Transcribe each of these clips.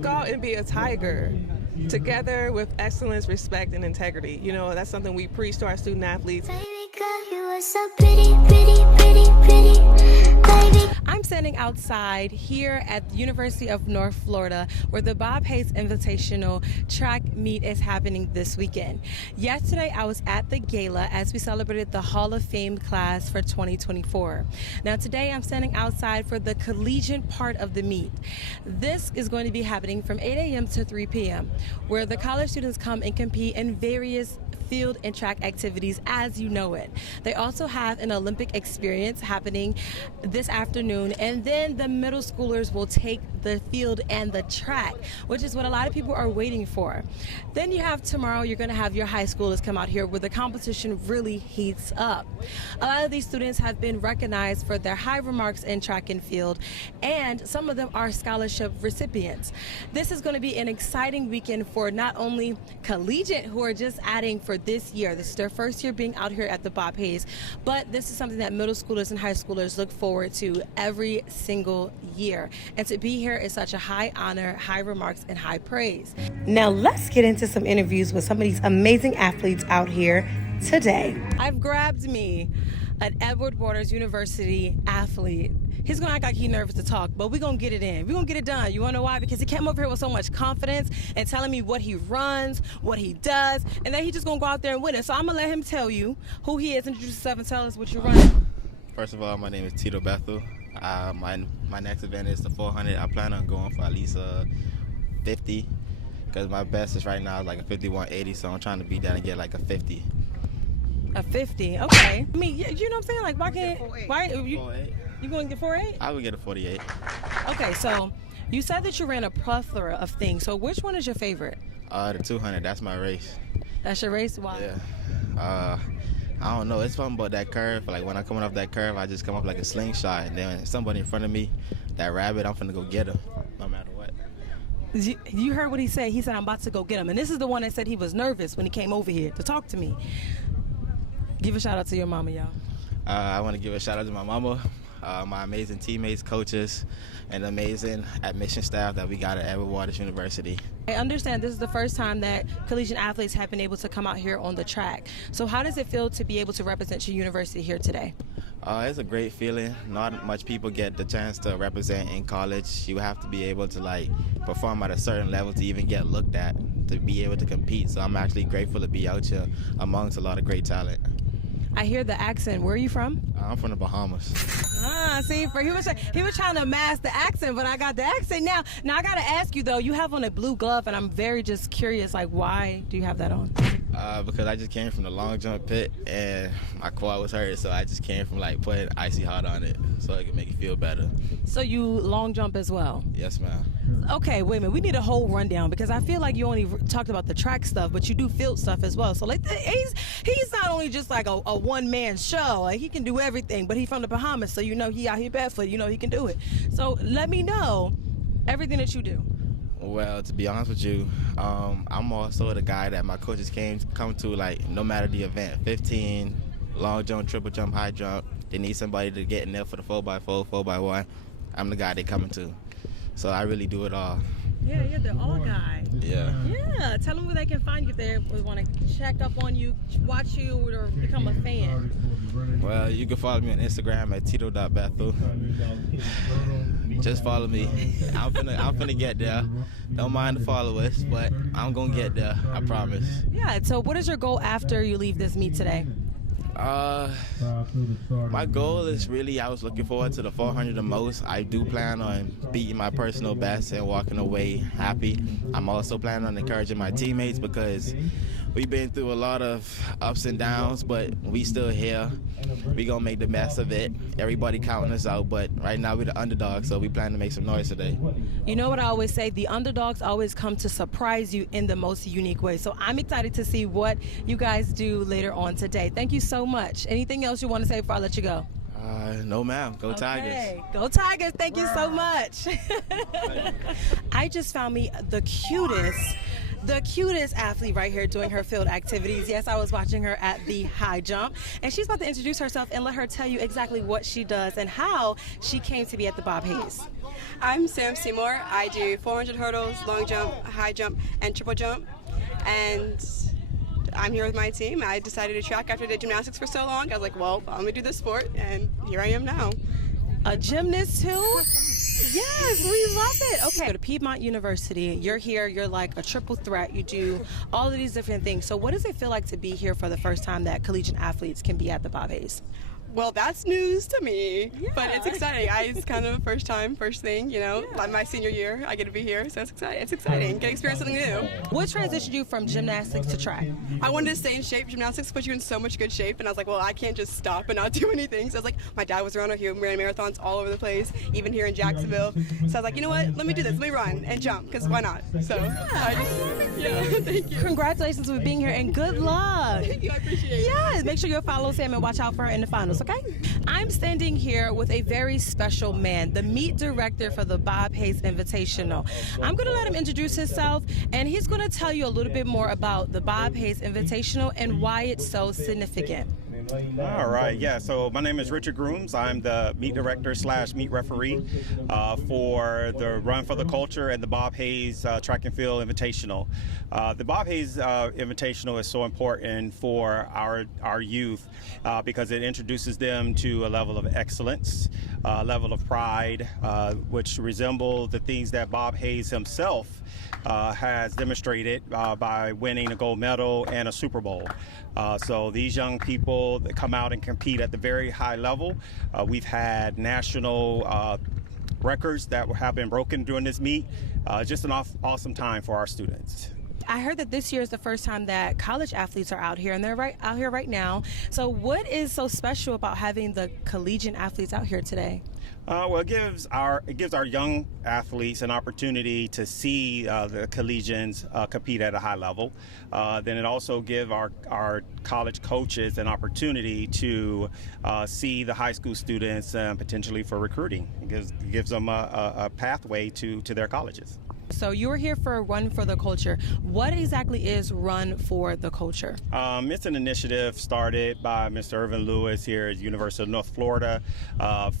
Go out and be a tiger, together with excellence, respect, and integrity. You know, that's something we preach to our student athletes. I'm standing outside here at the University of North Florida, where the Bob Hayes Invitational Track Meet is happening this weekend. Yesterday, I was at the gala as we celebrated the Hall of Fame class for 2024. Now today, I'm standing outside for the collegiate part of the meet. This is going to be happening from 8 a.m. to 3 p.m., where the college students come and compete in various field and track activities as you know it. They also have an Olympic experience happening this afternoon, and then the middle schoolers will take the field and the track, which is what a lot of people are waiting for. Then you have tomorrow, you're going to have your high schoolers come out here where the competition really heats up. A lot of these students have been recognized for their high remarks in track and field, and some of them are scholarship recipients. This is going to be an exciting weekend for not only collegiate, who are just adding for this year. This is their first year being out here at the Bob Hayes, but this is something that middle schoolers and high schoolers look forward to every single year. And to be here is such a high honor, high remarks, and high praise. Now let's get into some interviews with some of these amazing athletes out here today. I've grabbed me an Edward Waters University athlete. He's gonna act like he's nervous to talk, but we're gonna get it in. We're gonna get it done. You wanna know why? Because he came over here with so much confidence and telling me what he runs, what he does, and then he's just gonna go out there and win it. So I'm gonna let him tell you who he is, introduce yourself, and tell us what you're running. First of all, my name is Tito Bethel. My next event is the 400. I plan on going for at least 50, because my best is right now like a 51.80, so I'm trying to beat that and get like a 50. A 50, okay. I mean, you know what I'm saying? Like, why can't, why, you gonna get 4.8? I would get a 48. Okay, so you said that you ran a plethora of things. So which one is your favorite? The 200, that's my race. That's your race? Why? Yeah. I don't know. It's something about that curve. Like when I'm coming off that curve, I just come up like a slingshot. And then somebody in front of me, that rabbit, I'm finna go get him, no matter what. You heard what he said. He said, I'm about to go get him. And this is the one that said he was nervous when he came over here to talk to me. Give a shout out to your mama, y'all. I want to give a shout out to my mama, my amazing teammates, coaches, and amazing admission staff that we got at Edward Waters University. I understand this is the first time that collegiate athletes have been able to come out here on the track. So how does it feel to be able to represent your university here today? It's a great feeling. Not much people get the chance to represent in college. You have to be able to like perform at a certain level to even get looked at, to be able to compete. So I'm actually grateful to be out here amongst a lot of great talent. I hear the accent. Where are you from? I'm from the Bahamas. See, he was trying to mask the accent, but I got the accent now. Now I gotta ask you though. You have on a blue glove, and I'm very just curious. Like, why do you have that on? Because I just came from the long jump pit and my quad was hurt, so I just came from like putting icy hot on it so it can make it feel better. So you long jump as well? Yes, ma'am. Okay, wait a minute. We need a whole rundown because I feel like you only talked about the track stuff, but you do field stuff as well. So like, he's not only just like a one-man show. Like, he can do everything, but he's from the Bahamas, so you know he out here barefoot. You know he can do it. So let me know everything that you do. Well, to be honest with you, I'm also the guy that my coaches come to, like, no matter the event. 15, long jump, triple jump, high jump. They need somebody to get in there for the 4x4, 4x1. I'm the guy they're coming to. So I really do it all. Yeah, you're the all guy. Yeah. Yeah, tell them where they can find you if they want to check up on you, watch you, or become a fan. Well, you can follow me on Instagram at tito.bethel. Just follow me. I'm finna get there. Don't mind the followers, but I'm gonna get there, I promise. Yeah, so what is your goal after you leave this meet today? My goal is really, I was looking forward to the 400 the most. I do plan on beating my personal best and walking away happy. I'm also planning on encouraging my teammates because we've been through a lot of ups and downs, but we still here. We gonna make the best of it. Everybody counting us out, but right now we're the underdogs, so we plan to make some noise today. You know what I always say, the underdogs always come to surprise you in the most unique way. So I'm excited to see what you guys do later on today. Thank you so much. Anything else you want to say before I let you go? No, ma'am. Go Tigers. Okay. Go Tigers. Thank you so much. I just found me the cutest the cutest athlete right here doing her field activities. Yes, I was watching her at the high jump, and she's about to introduce herself and let her tell you exactly what she does and how she came to be at the Bob Hayes. I'm Sam Seymour. I do 400 hurdles, long jump, high jump, and triple jump. And I'm here with my team. I decided to track after I did gymnastics for so long. I was like, well, I'm going to do this sport, and here I am now. A gymnast too? Yes, we love it. Okay, go to Piedmont University. You're here. You're like a triple threat. You do all of these different things. So what does it feel like to be here for the first time that collegiate athletes can be at the Bob Hayes? Well, that's news to me, but it's exciting. It's kind of a first thing, you know. Like my senior year, I get to be here, so it's exciting. Get to experience something new. What transitioned you from gymnastics to track? I wanted to stay in shape. Gymnastics puts you in so much good shape, and I was like, well, I can't just stop and not do anything. So I was like, my dad was a runner. He ran marathons all over the place, even here in Jacksonville. So I was like, you know what? Let me do this. Let me run and jump, because why not? So thank you. Congratulations for being here, and good luck. Thank you. I appreciate it. Yes, make sure you follow Sam and watch out for her in the finals. Okay? I'm standing here with a very special man, the meet director for the Bob Hayes Invitational. I'm going to let him introduce himself, and he's going to tell you a little bit more about the Bob Hayes Invitational and why it's so significant. All right, yeah, so my name is Richard Grooms. I'm the meet director / meet referee for the Run for the Culture and the Bob Hayes Track and Field Invitational. The Bob Hayes Invitational is so important for our youth because it introduces them to a level of excellence, a level of pride, which resemble the things that Bob Hayes himself has demonstrated by winning a gold medal and a Super Bowl. So these young people that come out and compete at the very high level, we've had national records that have been broken during this meet. Just an awesome time for our students. I heard that this year is the first time that college athletes are out here, and they're out here right now. So what is so special about having the collegiate athletes out here today? Well, it gives our young athletes an opportunity to see the collegians compete at a high level. Then it also gives our college coaches an opportunity to see the high school students potentially for recruiting. It gives them a pathway to their colleges. So you were here for Run for the Culture. What exactly is Run for the Culture? It's an initiative started by Mr. Irvin Lewis here at University of North Florida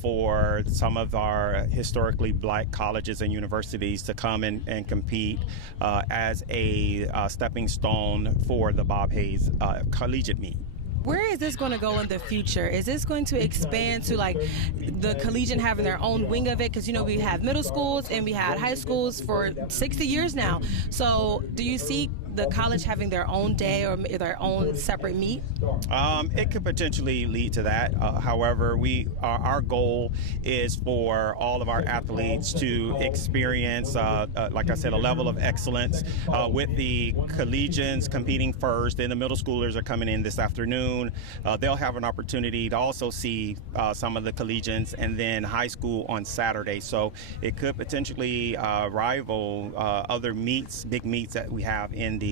for some of our historically black colleges and universities to come and compete as a stepping stone for the Bob Hayes Collegiate Meet. Where is this going to go in the future? Is this going to expand to like the collegiate having their own wing of it? Because, you know, we have middle schools and we had high schools for 60 years now. So do you see the college having their own day or their own separate meet? It could potentially lead to that. However, our goal is for all of our athletes to experience, like I said, a level of excellence with the collegians competing first. Then the middle schoolers are coming in this afternoon. They'll have an opportunity to also see some of the collegians, and then high school on Saturday. So it could potentially rival other meets, big meets that we have in the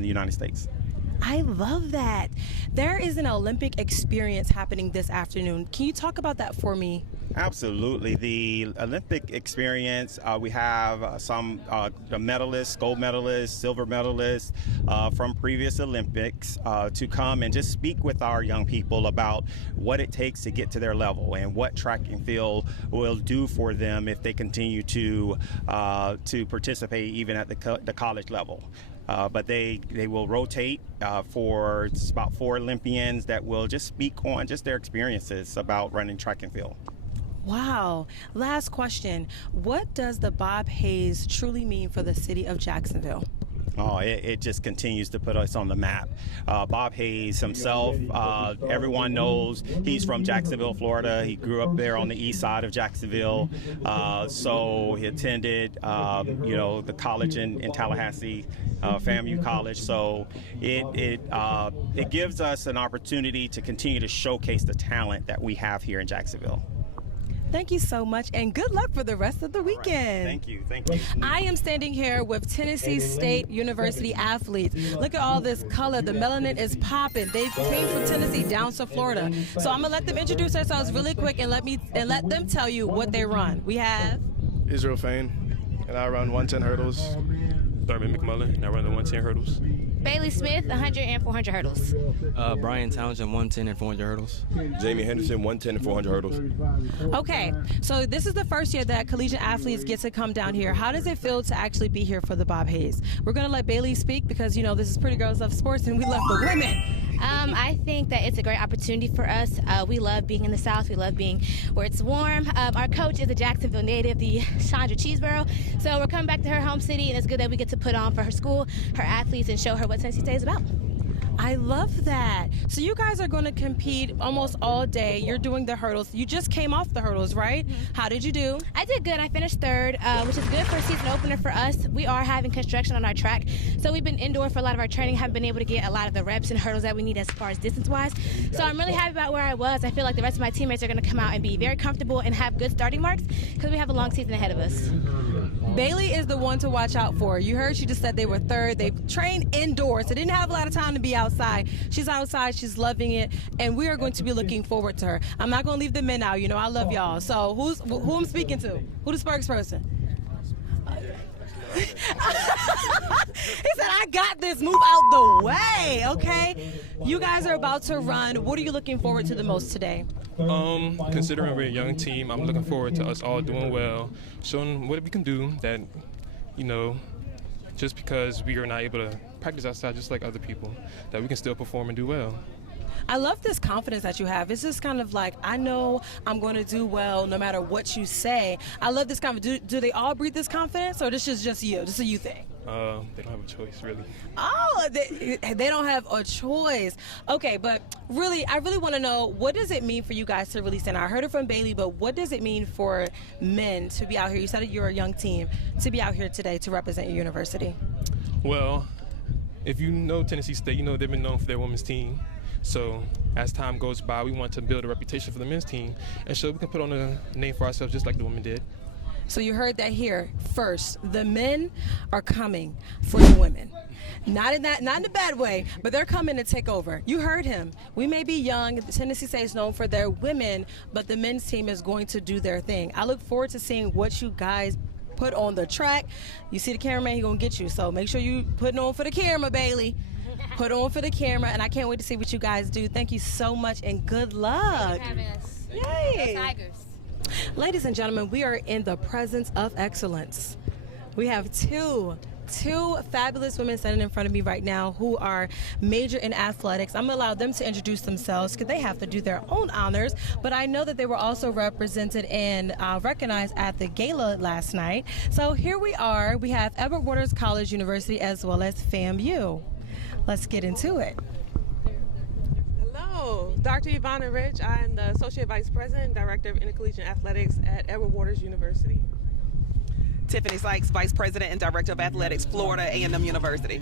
United States. I love that. There is an Olympic experience happening this afternoon. Can you talk about that for me? Absolutely. The Olympic experience, we have some the medalists, gold medalists, silver medalists from previous Olympics to come and just speak with our young people about what it takes to get to their level and what track and field will do for them if they continue to participate even at the college level. But they will rotate for about 4 Olympians that will just speak on just their experiences about running track and field. Wow. Last question. What does the Bob Hayes truly mean for the city of Jacksonville? Oh, it just continues to put us on the map. Bob Hayes himself, everyone knows he's from Jacksonville, Florida. He grew up there on the east side of Jacksonville. So he attended, the college in Tallahassee, FAMU College. So it gives us an opportunity to continue to showcase the talent that we have here in Jacksonville. Thank you so much, and good luck for the rest of the weekend. Thank you. Thank you. I am standing here with Tennessee State University athletes. Look at all this color. The melanin is popping. They came from Tennessee down to Florida. So I'm gonna let them introduce themselves really quick and let them tell you what they run. We have Israel Fain, and I run 110 hurdles. Thurman McMullen, and I run the 110 hurdles. Bailey Smith, 100 and 400 hurdles. Brian Townsend, 110 and 400 hurdles. Jamie Henderson, 110 and 400 hurdles. Okay, so this is the first year that collegiate athletes get to come down here. How does it feel to actually be here for the Bob Hayes? We're going to let Bailey speak because, you know, this is Pretty Girls Love Sports and we love the women. I think that it's a great opportunity for us. We love being in the South. We love being where it's warm. Our coach is a Jacksonville native, the Chandra Cheeseboro. So we're coming back to her home city, and it's good that we get to put on for her school, her athletes, and show her what Tennessee State is about. I love that. So you guys are going to compete almost all day. You're doing the hurdles. You just came off the hurdles, right? Mm-hmm. How did you do? I did good. I finished third, which is good for a season opener for us. We are having construction on our track, so we've been indoor for a lot of our training, haven't been able to get a lot of the reps and hurdles that we need as far as distance-wise. So I'm really happy about where I was. I feel like the rest of my teammates are going to come out and be very comfortable and have good starting marks because we have a long season ahead of us. Bailey is the one to watch out for. You heard she just said they were third. They trained indoors. They didn't have a lot of time to be outside. She's outside. She's loving it, and we are going to be looking forward to her. I'm not going to leave the men out. You know, I love y'all. So who I'm speaking to? Who the spokesperson? He said, I got this. Move out the way, okay? You guys are about to run. What are you looking forward to the most today? Considering we're a young team, I'm looking forward to us all doing well, showing what we can do that, you know, just because we are not able to practice outside just like other people, that we can still perform and do well. I love this confidence that you have. It's just kind of like, I know I'm going to do well no matter what you say. I love this confidence. Do they all breathe this confidence, or this is just you? This is a you thing? They don't have a choice, really. Oh, they don't have a choice. Okay, but really, I really want to know, what does it mean for you guys to really stand out? I heard it from Bailey, but what does it mean for men to be out here? You said that you're a young team, to be out here today to represent your university. Well, if you know Tennessee State, you know they've been known for their women's team. So as time goes by, we want to build a reputation for the men's team and so we can put on a name for ourselves just like the women did. So you heard that here first. The men are coming for the women. Not in a bad way, but they're coming to take over. You heard him. We may be young. Tennessee State is known for their women, but the men's team is going to do their thing. I look forward to seeing what you guys put on the track. You see the cameraman, he's going to get you. So make sure you put it on for the camera, Bailey. Put on for the camera, and I can't wait to see what you guys do. Thank you so much, and good luck. Thank you for having us. Yay. Go Tigers. Ladies and gentlemen, we are in the presence of excellence. We have two fabulous women standing in front of me right now who are major in athletics. I'm going to allow them to introduce themselves because they have to do their own honors, but I know that they were also represented and recognized at the gala last night. So here we are. We have Edward Waters College University as well as FAMU. Let's get into it. Hello, Dr. Ivana Rich. I'm the Associate Vice President, Director of Intercollegiate Athletics at Edward Waters University. Tiffany Sykes, Vice President and Director of Athletics, Florida A&M University.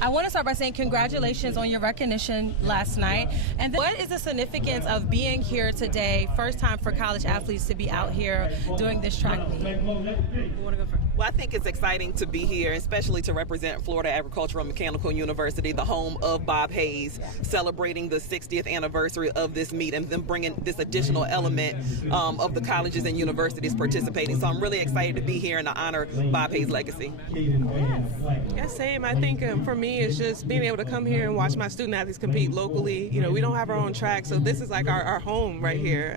I want to start by saying congratulations on your recognition last night. And what is the significance of being here today, first time for college athletes to be out here doing this track meet? Well, I think it's exciting to be here, especially to represent Florida Agricultural and Mechanical University, the home of Bob Hayes, celebrating the 60th anniversary of this meet and then bringing this additional element of the colleges and universities participating. So I'm really excited to be here and to honor Bob Hayes' legacy. Yes, same. I think for me, it's just being able to come here and watch my student athletes compete locally. You know, we don't have our own track, so this is like our home right here.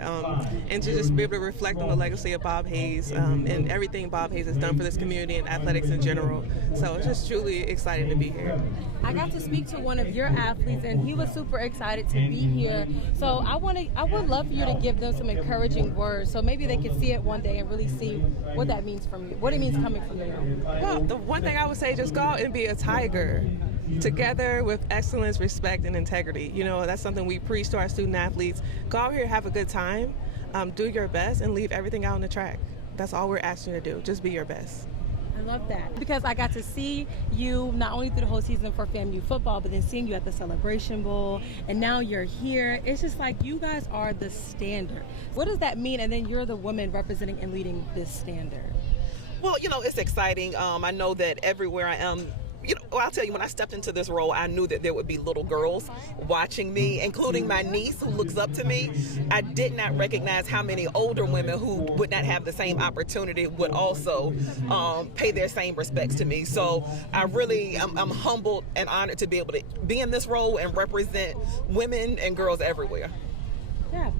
And to just be able to reflect on the legacy of Bob Hayes and everything Bob Hayes has done for this community and athletics in general. So it's just truly exciting to be here. I got to speak to one of your athletes, and he was super excited to be here. So I would love for you to give them some encouraging words, so maybe they could see it one day and really see what that means from you, what it means coming from you. Well, the one thing I would say, just go out and be a tiger, together with excellence, respect, and integrity. You know, that's something we preach to our student athletes. Go out here, have a good time, do your best, and leave everything out on the track. That's all we're asking you to do. Just be your best. I love that because I got to see you not only through the whole season for FAMU football, but then seeing you at the Celebration Bowl, and now you're here. It's just like you guys are the standard. What does that mean? And then you're the woman representing and leading this standard. Well, you know, it's exciting. I know that everywhere I am, I'll tell you, when I stepped into this role, I knew that there would be little girls watching me, including my niece who looks up to me. I did not recognize how many older women who would not have the same opportunity would also pay their same respects to me. So I'm humbled and honored to be able to be in this role and represent women and girls everywhere. Yeah.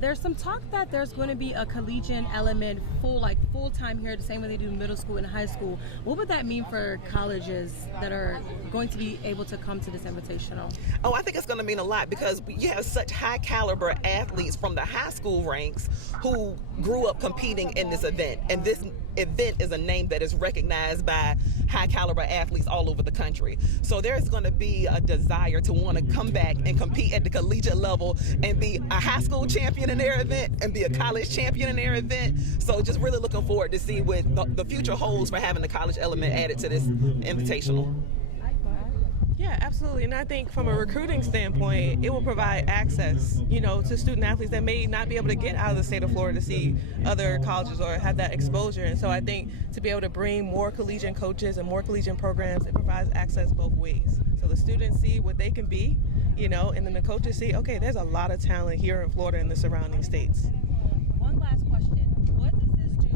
There's some talk that there's going to be a collegiate element full time here, the same way they do middle school and high school. What would that mean for colleges that are going to be able to come to this invitational? Oh, I think it's going to mean a lot because you have such high caliber athletes from the high school ranks who grew up competing in this event. And this event is a name that is recognized by high caliber athletes all over the country. So there's going to be a desire to want to come back and compete at the collegiate level and be a high school champion in their event and be a college champion in their event. So just really looking forward to see what the future holds for having the college element added to this invitational. Yeah, absolutely. And I think from a recruiting standpoint, it will provide access, to student athletes that may not be able to get out of the state of Florida to see other colleges or have that exposure. And so I think to be able to bring more collegiate coaches and more collegiate programs, it provides access both ways. So the students see what they can be, and then the coaches see, okay, there's a lot of talent here in Florida and the surrounding states. One last question. What does this do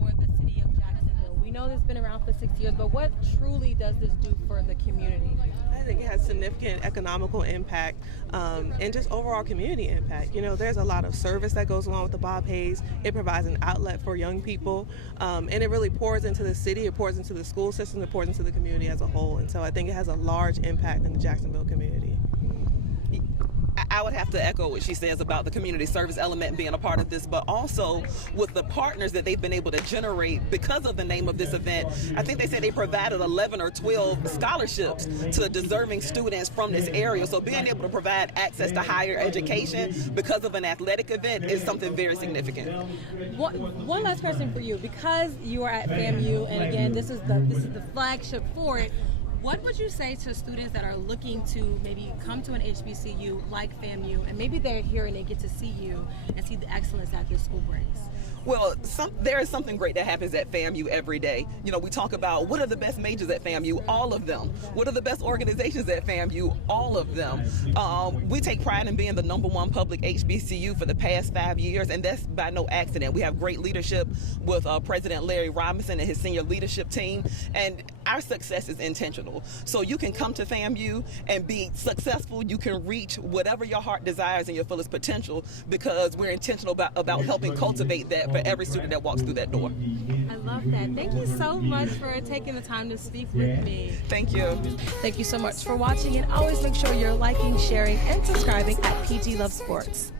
for the city of Jacksonville? We know this has been around for 6 years, but what truly does this do for the community? I think it has significant economical impact and just overall community impact. There's a lot of service that goes along with the Bob Hayes. It provides an outlet for young people, and it really pours into the city, it pours into the school system, it pours into the community as a whole. And so I think it has a large impact in the Jacksonville community. I would have to echo what she says about the community service element being a part of this, but also with the partners that they've been able to generate because of the name of this event. I think they said they provided 11 or 12 scholarships to deserving students from this area. So being able to provide access to higher education because of an athletic event is something very significant. One last question for you. Because you are at FAMU, and again, this is the flagship for it, what would you say to students that are looking to maybe come to an HBCU like FAMU, and maybe they're here and they get to see you and see the excellence that this school brings? Well, there is something great that happens at FAMU every day. We talk about what are the best majors at FAMU? All of them. What are the best organizations at FAMU? All of them. We take pride in being the #1 public HBCU for the past 5 years, and that's by no accident. We have great leadership with President Larry Robinson and his senior leadership team, and our success is intentional. So you can come to FAMU and be successful. You can reach whatever your heart desires and your fullest potential because we're intentional about helping cultivate that for every student that walks through that door. I love that. Thank you so much for taking the time to speak with me. Thank you. Thank you so much for watching, and always make sure you're liking, sharing, and subscribing at PG Love Sports.